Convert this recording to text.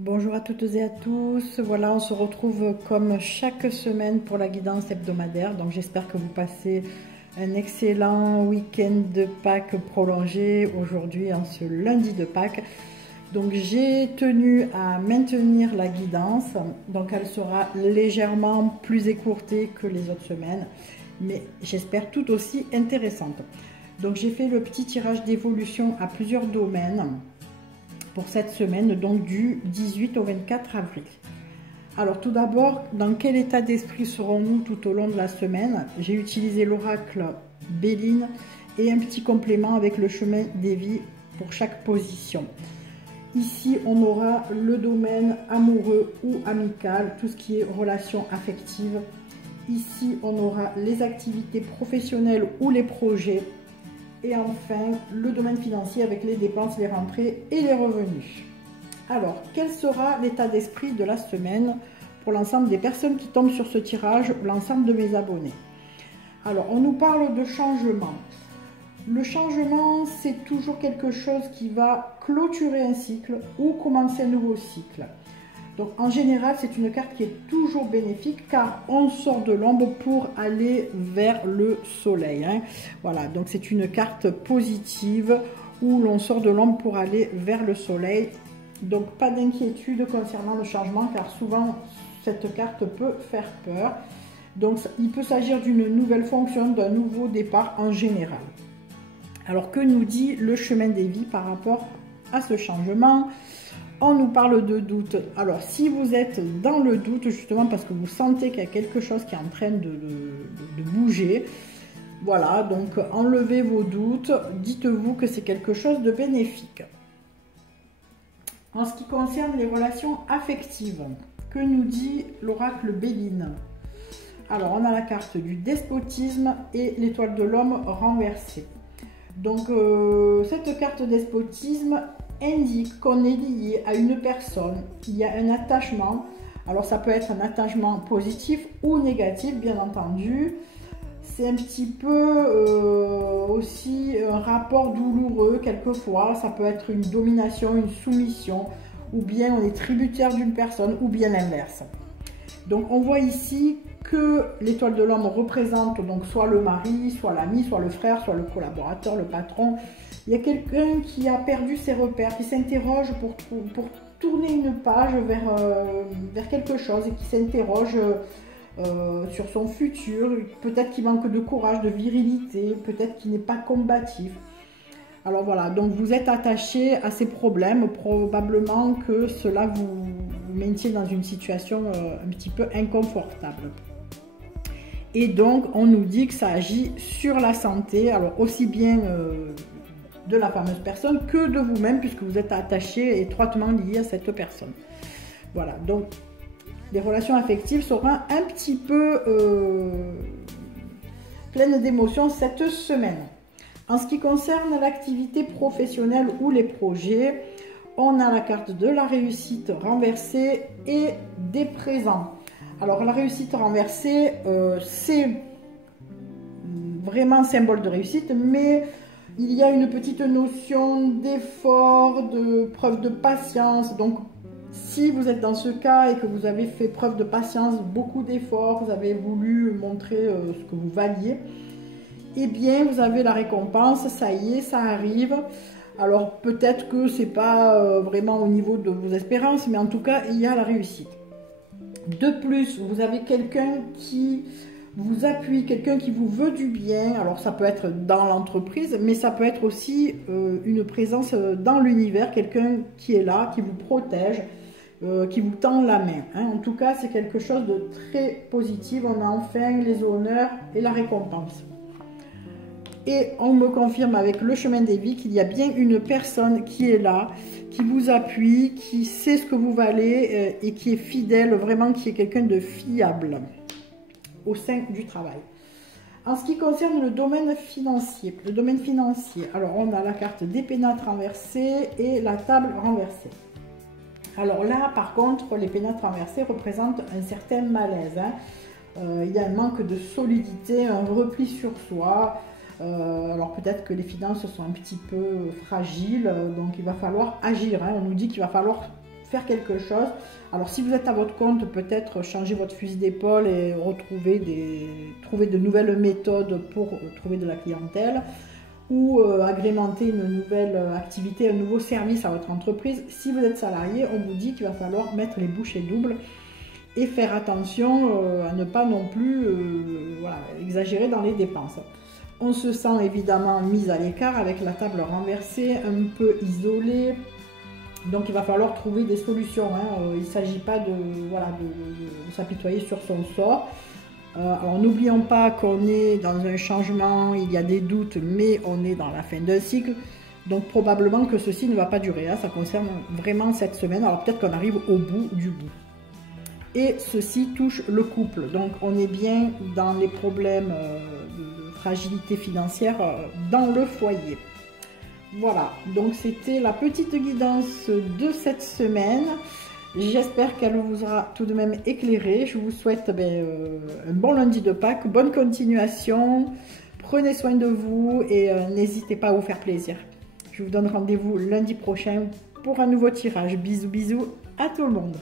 Bonjour à toutes et à tous. Voilà, on se retrouve comme chaque semaine pour la guidance hebdomadaire. Donc j'espère que vous passez un excellent week-end de Pâques prolongé aujourd'hui, en ce lundi de Pâques. Donc j'ai tenu à maintenir la guidance. Donc elle sera légèrement plus écourtée que les autres semaines, mais j'espère tout aussi intéressante. Donc j'ai fait le petit tirage d'évolution à plusieurs domaines pour cette semaine, donc du 18 au 24 avril. Alors tout d'abord, dans quel état d'esprit serons-nous tout au long de la semaine? J'ai utilisé l'oracle Béline et un petit complément avec le chemin des vies pour chaque position. Ici, on aura le domaine amoureux ou amical, tout ce qui est relations affectives. Ici, on aura les activités professionnelles ou les projets. Et enfin, le domaine financier avec les dépenses, les rentrées et les revenus. Alors, quel sera l'état d'esprit de la semaine pour l'ensemble des personnes qui tombent sur ce tirage, l'ensemble de mes abonnés? Alors, on nous parle de changement. Le changement, c'est toujours quelque chose qui va clôturer un cycle ou commencer un nouveau cycle. Donc en général, c'est une carte qui est toujours bénéfique car on sort de l'ombre pour aller vers le soleil. Voilà, donc c'est une carte positive où l'on sort de l'ombre pour aller vers le soleil. Donc pas d'inquiétude concernant le changement car souvent cette carte peut faire peur. Donc il peut s'agir d'une nouvelle fonction, d'un nouveau départ en général. Alors que nous dit le chemin des vies par rapport à ce changement? On nous parle de doute. Alors, si vous êtes dans le doute, justement parce que vous sentez qu'il y a quelque chose qui est en train de bouger, voilà, donc enlevez vos doutes, dites-vous que c'est quelque chose de bénéfique. En ce qui concerne les relations affectives, que nous dit l'oracle Béline? Alors, on a la carte du despotisme et l'étoile de l'homme renversée. Donc, cette carte despotisme indique qu'on est lié à une personne, il y a un attachement. Alors ça peut être un attachement positif ou négatif, bien entendu. C'est un petit peu aussi un rapport douloureux quelquefois. Ça peut être une domination, une soumission, ou bien on est tributaire d'une personne, ou bien l'inverse. Donc on voit ici que l'étoile de l'homme représente donc soit le mari, soit l'ami, soit le frère, soit le collaborateur, le patron. Il y a quelqu'un qui a perdu ses repères, qui s'interroge pour tourner une page vers quelque chose et qui s'interroge sur son futur. Peut-être qu'il manque de courage, de virilité, peut-être qu'il n'est pas combatif. Alors voilà, donc vous êtes attaché à ces problèmes, probablement que cela vous maintient dans une situation un petit peu inconfortable. Et donc on nous dit que ça agit sur la santé, alors aussi bien de la fameuse personne que de vous-même, puisque vous êtes attaché, étroitement lié à cette personne. Voilà, donc les relations affectives seront un petit peu pleines d'émotions cette semaine. En ce qui concerne l'activité professionnelle ou les projets, on a la carte de la réussite renversée et des présents. Alors la réussite renversée, c'est vraiment symbole de réussite, mais il y a une petite notion d'effort, de preuve de patience. Donc, si vous êtes dans ce cas et que vous avez fait preuve de patience, beaucoup d'efforts, vous avez voulu montrer ce que vous valiez, eh bien, vous avez la récompense, ça y est, ça arrive. Alors, peut-être que ce n'est pas vraiment au niveau de vos espérances, mais en tout cas, il y a la réussite. De plus, vous avez quelqu'un qui vous appuie, quelqu'un qui vous veut du bien. Alors ça peut être dans l'entreprise, mais ça peut être aussi une présence dans l'univers, quelqu'un qui est là, qui vous protège, qui vous tend la main. En tout cas, c'est quelque chose de très positif. On a enfin les honneurs et la récompense. Et on me confirme avec le chemin des vies qu'il y a bien une personne qui est là, qui vous appuie, qui sait ce que vous valez et qui est fidèle, vraiment qui est quelqu'un de fiable au sein du travail. En ce qui concerne le domaine financier, alors on a la carte des pénates renversées et la table renversée. Alors là, par contre, les pénates renversées représentent un certain malaise. Il y a un manque de solidité, un repli sur soi. Alors peut-être que les finances sont un petit peu fragiles, donc il va falloir agir. On nous dit qu'il va falloir faire quelque chose. Alors si vous êtes à votre compte, peut-être changer votre fusil d'épaule et trouver de nouvelles méthodes pour trouver de la clientèle, ou agrémenter une nouvelle activité, un nouveau service à votre entreprise. Si vous êtes salarié, on vous dit qu'il va falloir mettre les bouchées doubles et faire attention à ne pas non plus voilà, exagérer dans les dépenses. On se sent évidemment mis à l'écart avec la table renversée, un peu isolé. Donc il va falloir trouver des solutions. Hein. Il ne s'agit pas de s'apitoyer sur son sort. Alors n'oublions pas qu'on est dans un changement, il y a des doutes, mais on est dans la fin d'un cycle. Donc probablement que ceci ne va pas durer. Hein. Ça concerne vraiment cette semaine. Alors peut-être qu'on arrive au bout du bout. Et ceci touche le couple. Donc on est bien dans les problèmes de fragilité financière dans le foyer. Voilà, donc c'était la petite guidance de cette semaine. J'espère qu'elle vous aura tout de même éclairé. Je vous souhaite un bon lundi de Pâques, bonne continuation. Prenez soin de vous et n'hésitez pas à vous faire plaisir. Je vous donne rendez-vous lundi prochain pour un nouveau tirage. Bisous, bisous à tout le monde.